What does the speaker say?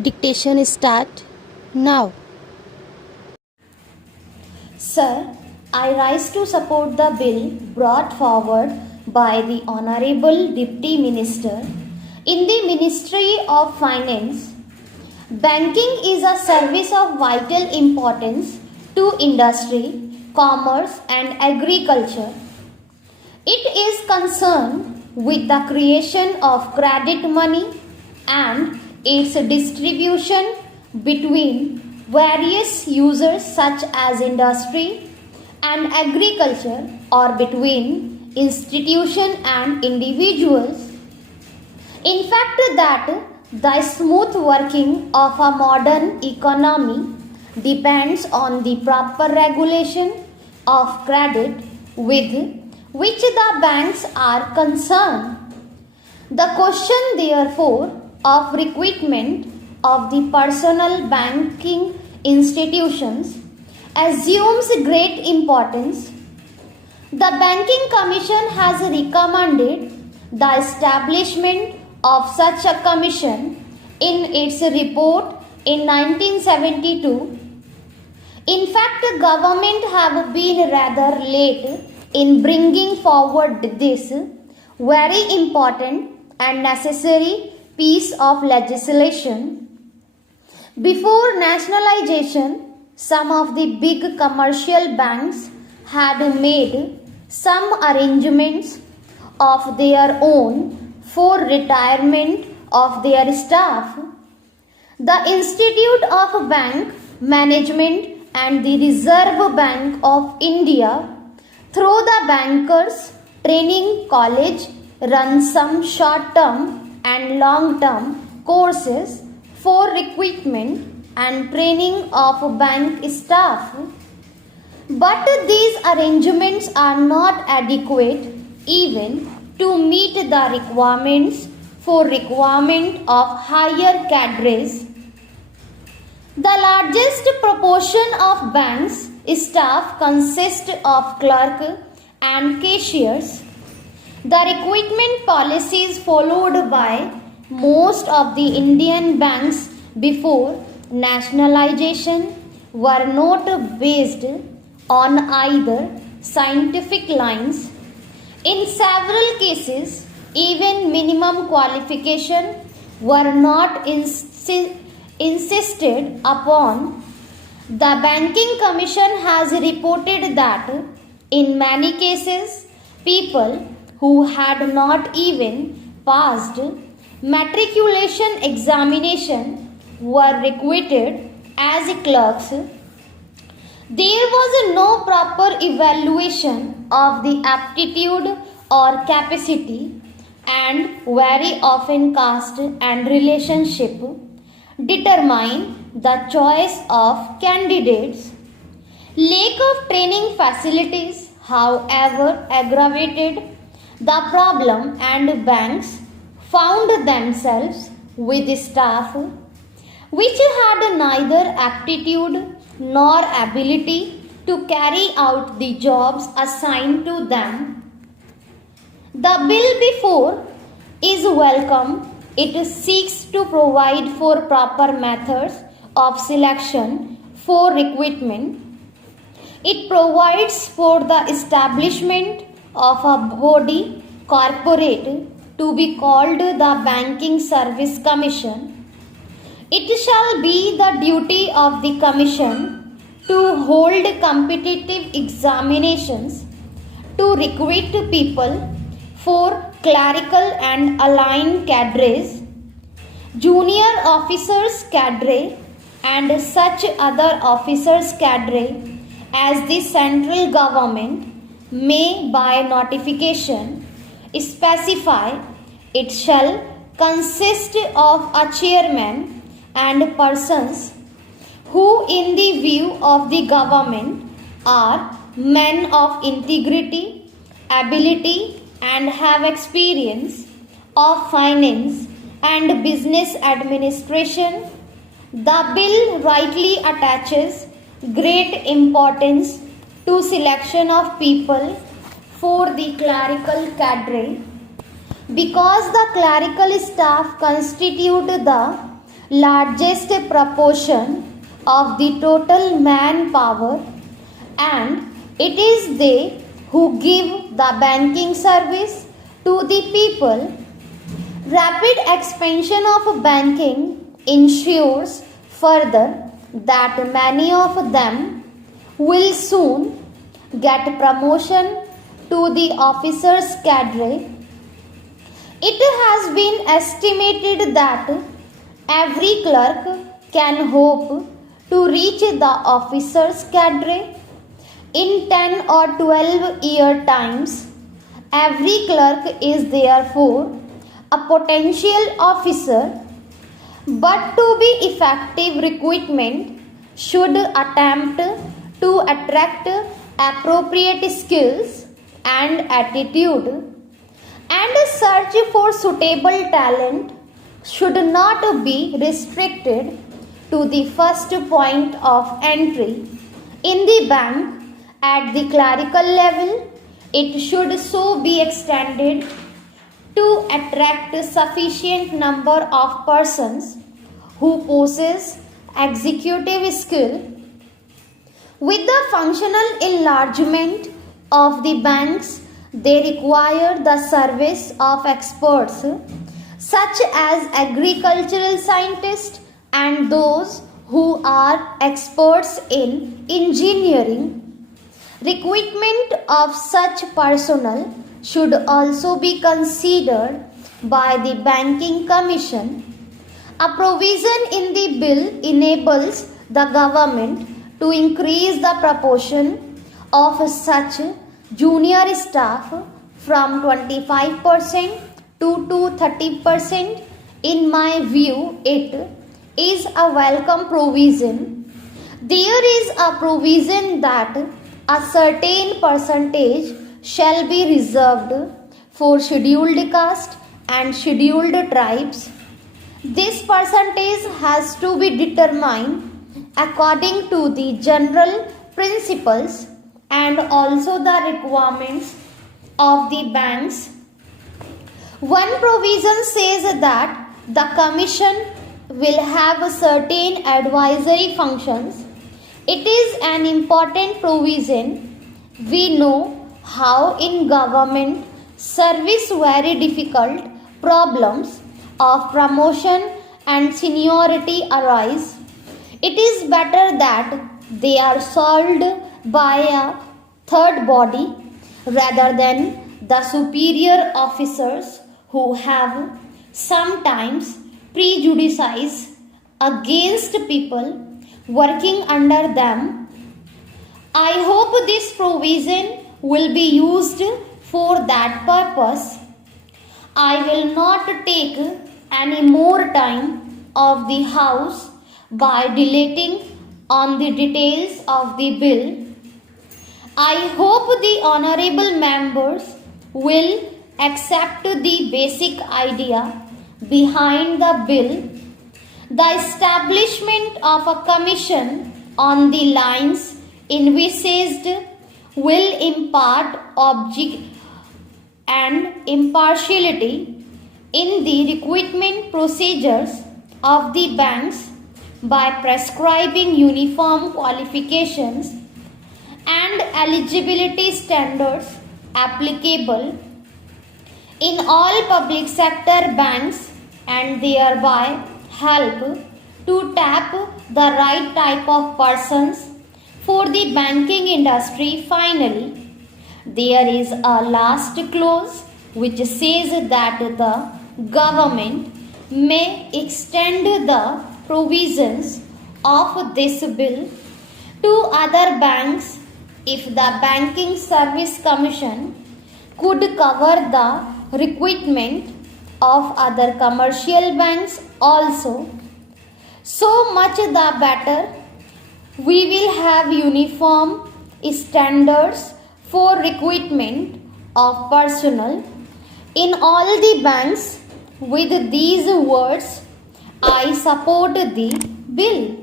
Dictation start now. Sir, I rise to support the bill brought forward by the Honorable Deputy Minister in the Ministry of Finance. Banking is a service of vital importance to industry, commerce, and agriculture. It is concerned with the creation of credit money and its distribution between various users such as industry and agriculture or between institution and individuals. In fact, that the smooth working of a modern economy depends on the proper regulation of credit with which the banks are concerned. The question, therefore, of recruitment of the personal banking institutions assumes great importance. The Banking Commission has recommended the establishment of such a commission in its report in 1972. In fact, the government have been rather late in bringing forward this very important and necessary piece of legislation. Before nationalization, some of the big commercial banks had made some arrangements of their own for retirement of their staff. The Institute of Bank Management and the Reserve Bank of India, through the Bankers Training College, run some short-term and long-term courses for recruitment and training of bank staff. But these arrangements are not adequate even to meet the requirements for requirement of higher cadres. The largest proportion of banks staff consists of clerk and cashiers. The recruitment policies followed by most of the Indian banks before nationalization were not based on either scientific lines. In several cases, even minimum qualification were not insisted upon. The Banking Commission has reported that in many cases, people who had not even passed matriculation examination were recruited as clerks. There was no proper evaluation of the aptitude or capacity, and very often caste and relationship determine the choice of candidates. Lack of training facilities, however, aggravated the problem, and banks found themselves with staff which had neither aptitude nor ability to carry out the jobs assigned to them. The bill before is welcome. It seeks to provide for proper methods of selection for recruitment. It provides for the establishment of a body corporate to be called the Banking Service Commission. It shall be the duty of the Commission to hold competitive examinations to recruit people for clerical and aligned cadres, junior officers cadre, and such other officers cadre as the central government may by notification specify. It shall consist of a chairman and persons who in the view of the government are men of integrity, ability, and have experience of finance and business administration. The bill rightly attaches great importance to selection of people for the clerical cadre because the clerical staff constitute the largest proportion of the total manpower, and it is they who give the banking service to the people. Rapid expansion of banking ensures further that many of them will soon get promotion to the officers' cadre. It has been estimated that every clerk can hope to reach the officers' cadre in 10 or 12 year times. Every clerk is therefore a potential officer, but to be effective, recruitment should attempt to attract appropriate skills and attitude, and search for suitable talent should not be restricted to the first point of entry in the bank at the clerical level. It should so be extended to attract sufficient number of persons who possess executive skill. With the functional enlargement of the banks, they require the service of experts such as agricultural scientists and those who are experts in engineering. Recruitment of such personnel should also be considered by the Banking Commission. A provision in the bill enables the government to increase the proportion of such junior staff from 25% to 30%. In my view, it is a welcome provision. There is a provision that a certain percentage shall be reserved for scheduled caste and scheduled tribes. This percentage has to be determined according to the general principles and also the requirements of the banks. One provision says that the commission will have certain advisory functions. It is an important provision. We know how in government service very difficult problems of promotion and seniority arise. It is better that they are solved by a third body rather than the superior officers who have sometimes prejudices against people working under them. I hope this provision will be used for that purpose. I will not take any more time of the House by dilating on the details of the bill. I hope the honorable members will accept the basic idea behind the bill. The establishment of a commission on the lines envisaged will impart object and impartiality in the recruitment procedures of the banks by prescribing uniform qualifications and eligibility standards applicable in all public sector banks, and thereby help to tap the right type of persons for the banking industry. Finally, there is a last clause which says that the government may extend the provisions of this bill to other banks if the Banking Service Commission could cover the recruitment of other commercial banks also. So much the better. We will have uniform standards for recruitment of personnel in all the banks. With these words, I support the bill.